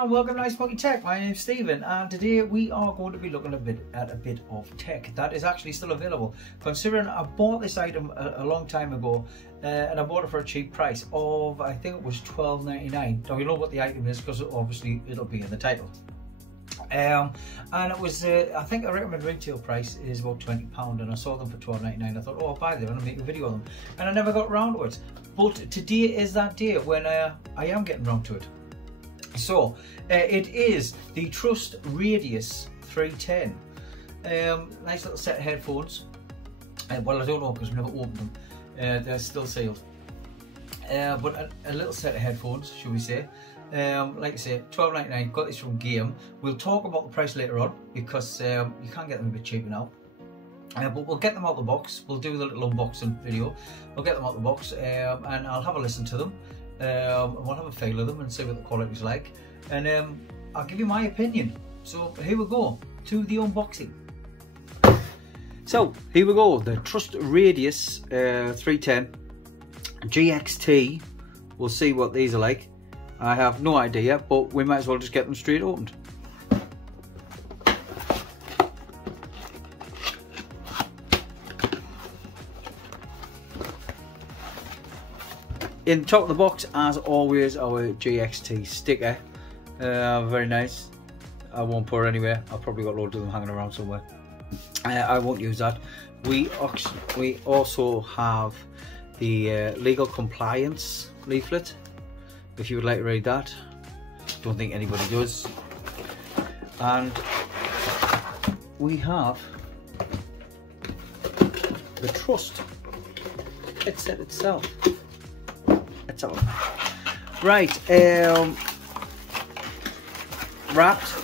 and welcome to icemonkeytech. My name is Stephen, and today we are going to be looking at a bit of tech that is actually still available. Considering I bought this item a long time ago, and I bought it for a cheap price of, I think it was $12.99. Now you know what the item is because obviously it'll be in the title. And it was, I think the recommended retail price is about £20, and I saw them for $12.99. I thought, oh, I'll buy them and make a video of them, and I never got around to it. But today is that day when I am getting around to it. So it is the Trust Radius 310. Nice little set of headphones. Well, I don't know because I've never opened them. They're still sealed. But a little set of headphones, should we say. Like I say, $12.99. Got this from Game. We'll talk about the price later on because you can get them a bit cheaper now. But we'll get them out the box. We'll do the little unboxing video. We'll get them out the box and I'll have a listen to them. We'll have a feel of them and see what the quality's like. And I'll give you my opinion. So here we go to the unboxing. So here we go. The Trust Radius 310 GXT. We'll see what these are like. I have no idea, but we might as well just get them straight opened. In the top of the box, as always, our GXT sticker. Very nice. I won't put it anywhere. I've probably got loads of them hanging around somewhere. I won't use that. We also have the legal compliance leaflet. If you would like to read that, don't think anybody does. And we have the Trust headset itself. Let's have a look. Right, wrapped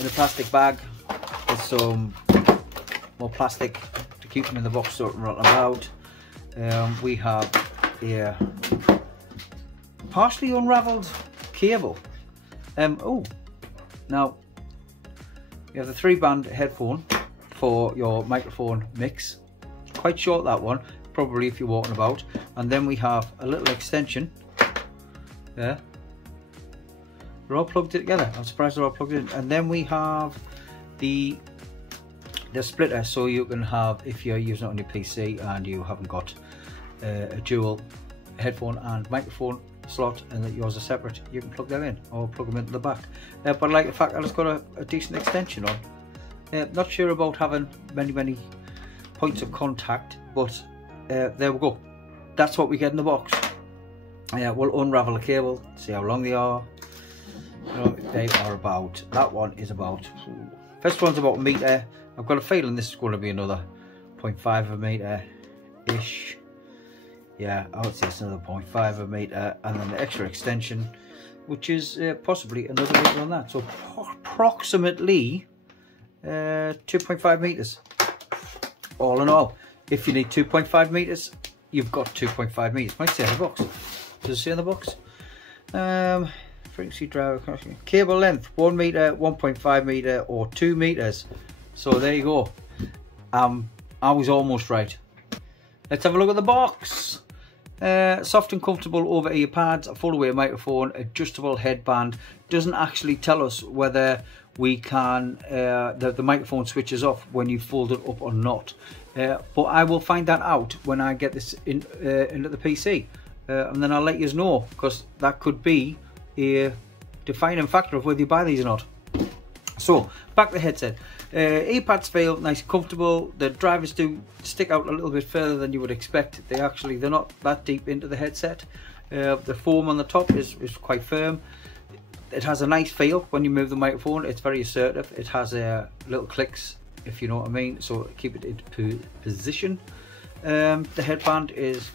in a plastic bag with some more plastic to keep them in the box so it can run about. We have a partially unravelled cable. Oh, now you have the 3-band headphone for your microphone mix. Quite short, that one, probably if you're walking about. And then we have a little extension there. They're all plugged together. I'm surprised they're all plugged in. And then we have the splitter, so you can have, if you're using it on your PC and you haven't got a dual headphone and microphone slot and that yours are separate, you can plug them in or plug them into the back. But I like the fact that it's got a decent extension on. Not sure about having many points of contact, but there we go. That's what we get in the box. We'll unravel the cable, see how long they are. They are about, that one is about, first one's about a metre. I've got a feeling this is going to be another 0.5 of a metre ish. Yeah, I would say it's another 0.5 of a metre, and then the extra extension, which is possibly another metre on that. So approximately 2.5 metres. All in all, if you need 2.5 metres, you've got 2.5 metres. Might say on the box. Does it say on the box? Frequency driver, cable length 1 metre, 1.5 metre, or 2 metres. So there you go. I was almost right. Let's have a look at the box. Soft and comfortable over ear pads, a fold away microphone, adjustable headband. Doesn't actually tell us whether we can the microphone switches off when you fold it up or not, but I will find that out when I get this into the PC, and then I'll let you know, because that could be a defining factor of whether you buy these or not. So back to the headset. Ear pads feel nice and comfortable. The drivers do stick out a little bit further than you would expect. They're not that deep into the headset. The foam on the top is quite firm. It has a nice feel when you move the microphone. It's very assertive. It has little clicks, if you know what I mean, so keep it into position. The headband is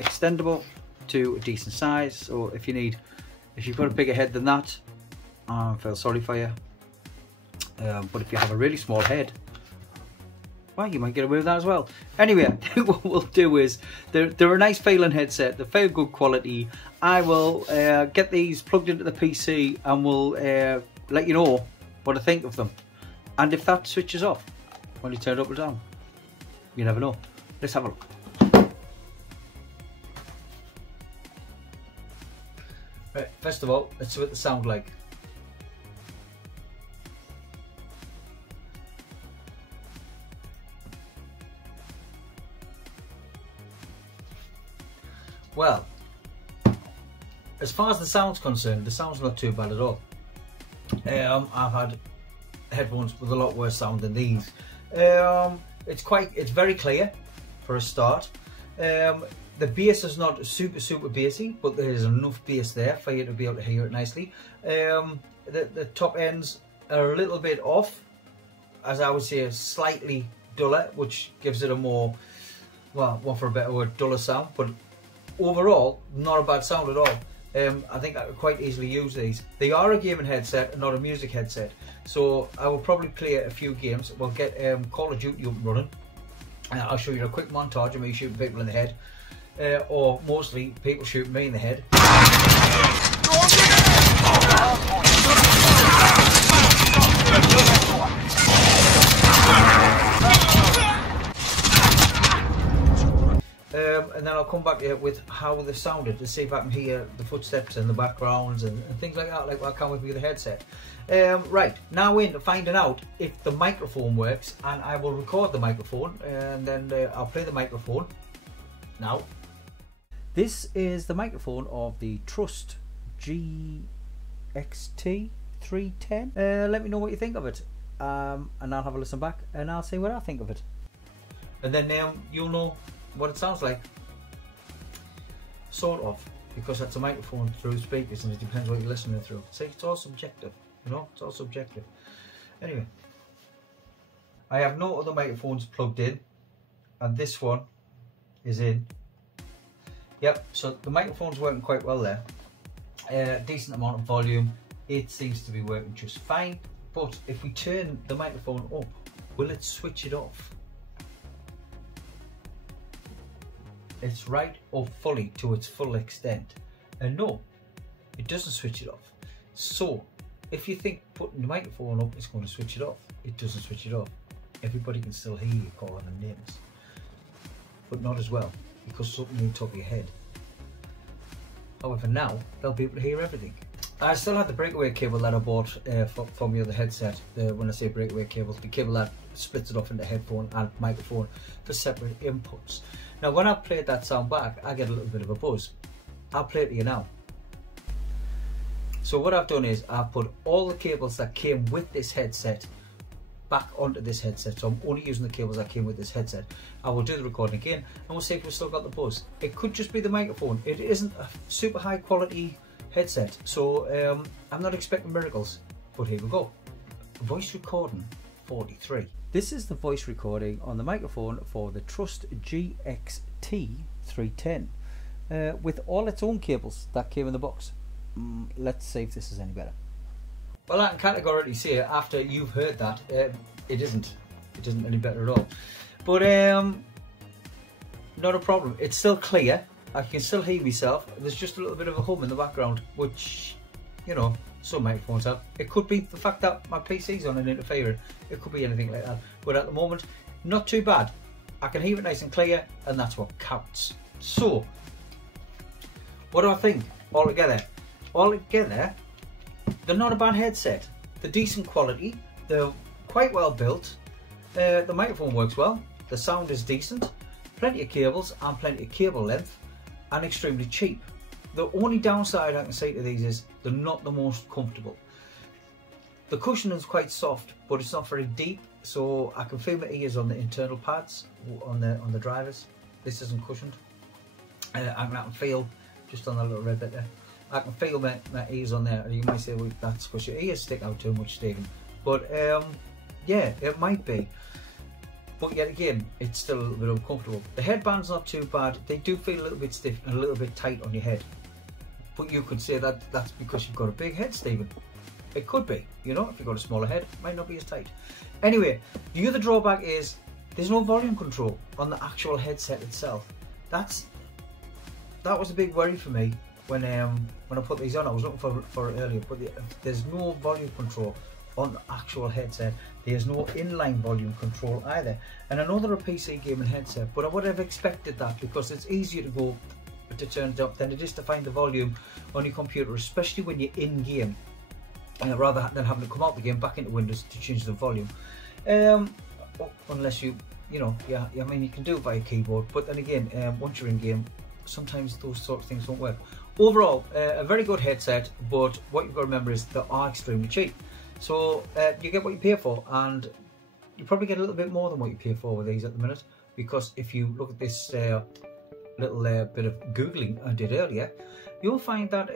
extendable to a decent size, so if you've got a bigger head than that, I feel sorry for you. But if you have a really small head, well, you might get away with that as well. Anyway, what we'll do is, they're a nice feeling headset. They feel good quality. I will get these plugged into the PC and we'll let you know what I think of them. And if that switches off when you turn it up or down, you never know. Let's have a look. Right, first of all, let's see what they sound like. Well, as far as the sound's concerned, the sound's not too bad at all. I've had headphones with a lot worse sound than these. It's very clear for a start. The bass is not super bassy, but there is enough bass there for you to be able to hear it nicely. The top ends are a little bit off, as I would say, slightly duller, which gives it a more, well, one for a better word, duller sound. But overall, not a bad sound at all. I think I could quite easily use these. They are a gaming headset and not a music headset, so I will probably play a few games. We'll get Call of Duty up and running. I'll show you a quick montage of me shooting people in the head, or mostly people shooting me in the head. And then I'll come back here with how they sounded to see if I can hear the footsteps in the backgrounds and things like that, like what I can with the headset. Right, now we're into finding out if the microphone works, and I will record the microphone and then I'll play the microphone now. This is the microphone of the Trust GXT 310. Let me know what you think of it, and I'll have a listen back and I'll see what I think of it. And then you'll know what it sounds like. Sort of, because that's a microphone through speakers and it depends what you're listening through. See, it's all subjective, you know, it's all subjective. Anyway, I have no other microphones plugged in, and this one is in. Yep, so the microphone's working quite well there. Decent amount of volume, it seems to be working just fine. But if we turn the microphone up, will it switch it off? It's right up fully to its full extent, and no, it doesn't switch it off. So if you think putting the microphone up is going to switch it off, it doesn't switch it off. Everybody can still hear you calling them names, but not as well, because something in the top of your head. However, now they'll be able to hear everything. I still had the breakaway cable that I bought from the other headset. When I say breakaway cable, the cable that splits it off into headphone and microphone for separate inputs. Now when I've played that sound back, I get a little bit of a buzz. I'll play it to you now. So what I've done is I've put all the cables that came with this headset back onto this headset. So I'm only using the cables that came with this headset. I will do the recording again and we'll see if we've still got the buzz. It could just be the microphone. It isn't a super high quality headset, so I'm not expecting miracles, but here we go. Voice recording 43. This is the voice recording on the microphone for the Trust GXT 310 with all its own cables that came in the box. Let's see if this is any better. Well, I can categorically say after you've heard that it isn't any better at all, but not a problem. It's still clear. I can still hear myself. There's just a little bit of a hum in the background, which, you know, some microphones have. It could be the fact that my PC's on and interfering. It could be anything like that. But at the moment, not too bad. I can hear it nice and clear, and that's what counts. So, what do I think altogether? Altogether, they're not a bad headset. They're decent quality. They're quite well built. The microphone works well. The sound is decent. Plenty of cables and plenty of cable length, and extremely cheap. The only downside I can say to these is they're not the most comfortable. The cushioning is quite soft, but it's not very deep, so I can feel my ears on the internal pads on the drivers. This isn't cushioned. I can feel just on the little red bit there. I can feel my ears on there. You might say, well, that's because your ears stick out too much, Stephen. But yeah, it might be. But yet again, it's still a little bit uncomfortable. The headband's not too bad. They do feel a little bit stiff and a little bit tight on your head. But you could say that that's because you've got a big head, Stephen. It could be, you know, if you've got a smaller head, it might not be as tight. Anyway, the other drawback is there's no volume control on the actual headset itself. That was a big worry for me when I put these on. I was looking for it earlier, but there's no volume control on the actual headset. There's no inline volume control either. And I know they're a PC gaming headset, but I would have expected that because it's easier to go to turn it up than it is to find the volume on your computer, especially when you're in game, rather than having to come out the game back into Windows to change the volume. Unless you know, yeah, I mean, you can do it via keyboard, but then again, once you're in game, sometimes those sort of things don't work. Overall, a very good headset, but what you've got to remember is they are extremely cheap. So you get what you pay for, and you probably get a little bit more than what you pay for with these at the minute, because if you look at this little bit of Googling I did earlier, you'll find that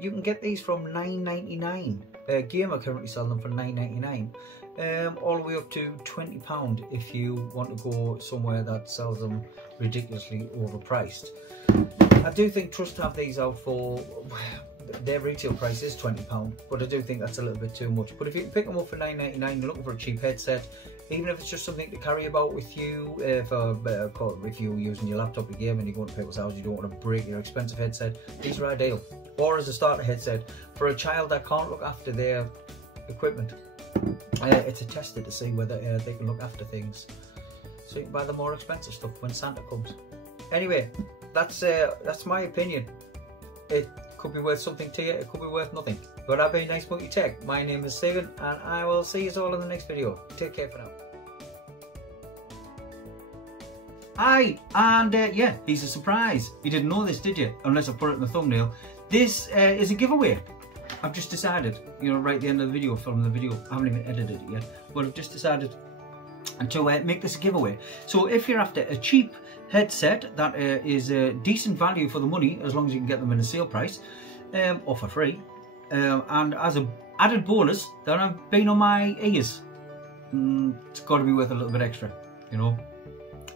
you can get these from $9.99. Gamer currently selling them for $9.99, all the way up to £20 if you want to go somewhere that sells them ridiculously overpriced. I do think Trust have these out for, their retail price is £20, but I do think that's a little bit too much. But if you can pick them up for $9.99, you're looking for a cheap headset, even if it's just something to carry about with you, if you're using your laptop to game and you're going to people's houses, you don't want to break your expensive headset, these are ideal. Or as a starter headset for a child that can't look after their equipment. It's a tester to see whether they can look after things, so you can buy the more expensive stuff when Santa comes. Anyway, that's my opinion. It could be worth something to you, it could be worth nothing. But I've been icemonkeytech. My name is Stephen, and I will see you all in the next video. Take care for now. Hi, and yeah, here's a surprise. You didn't know this, did you? Unless I put it in the thumbnail. This is a giveaway. I've just decided, you know, right at the end of the video, filming the video. I haven't even edited it yet, but I've just decided to make this a giveaway. So if you're after a cheap headset that is a decent value for the money, as long as you can get them in a sale price, or for free, and as an added bonus, that I've been on my ears, it's got to be worth a little bit extra, you know.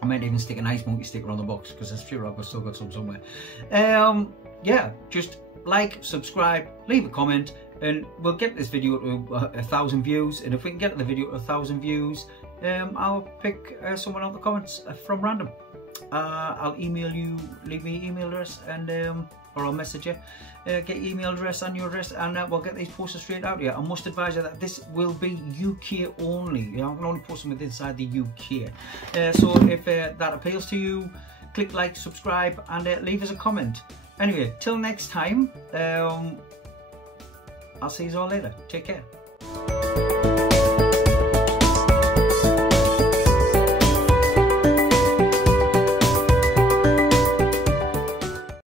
I might even stick an Ice Monkey sticker on the box, because I'm sure I've still got some somewhere. Yeah, just like, subscribe, leave a comment, and we'll get this video to 1,000 views. And if we can get the video to 1,000 views, I'll pick someone out of the comments from random. I'll email you, leave me your email address, and or I'll message you, get your email address and your address, and we'll get these posted straight out to you. I must advise you that this will be UK only. You know, I can only post them inside the UK. So if that appeals to you, click like, subscribe, and leave us a comment. Anyway, till next time, I'll see you all later. Take care.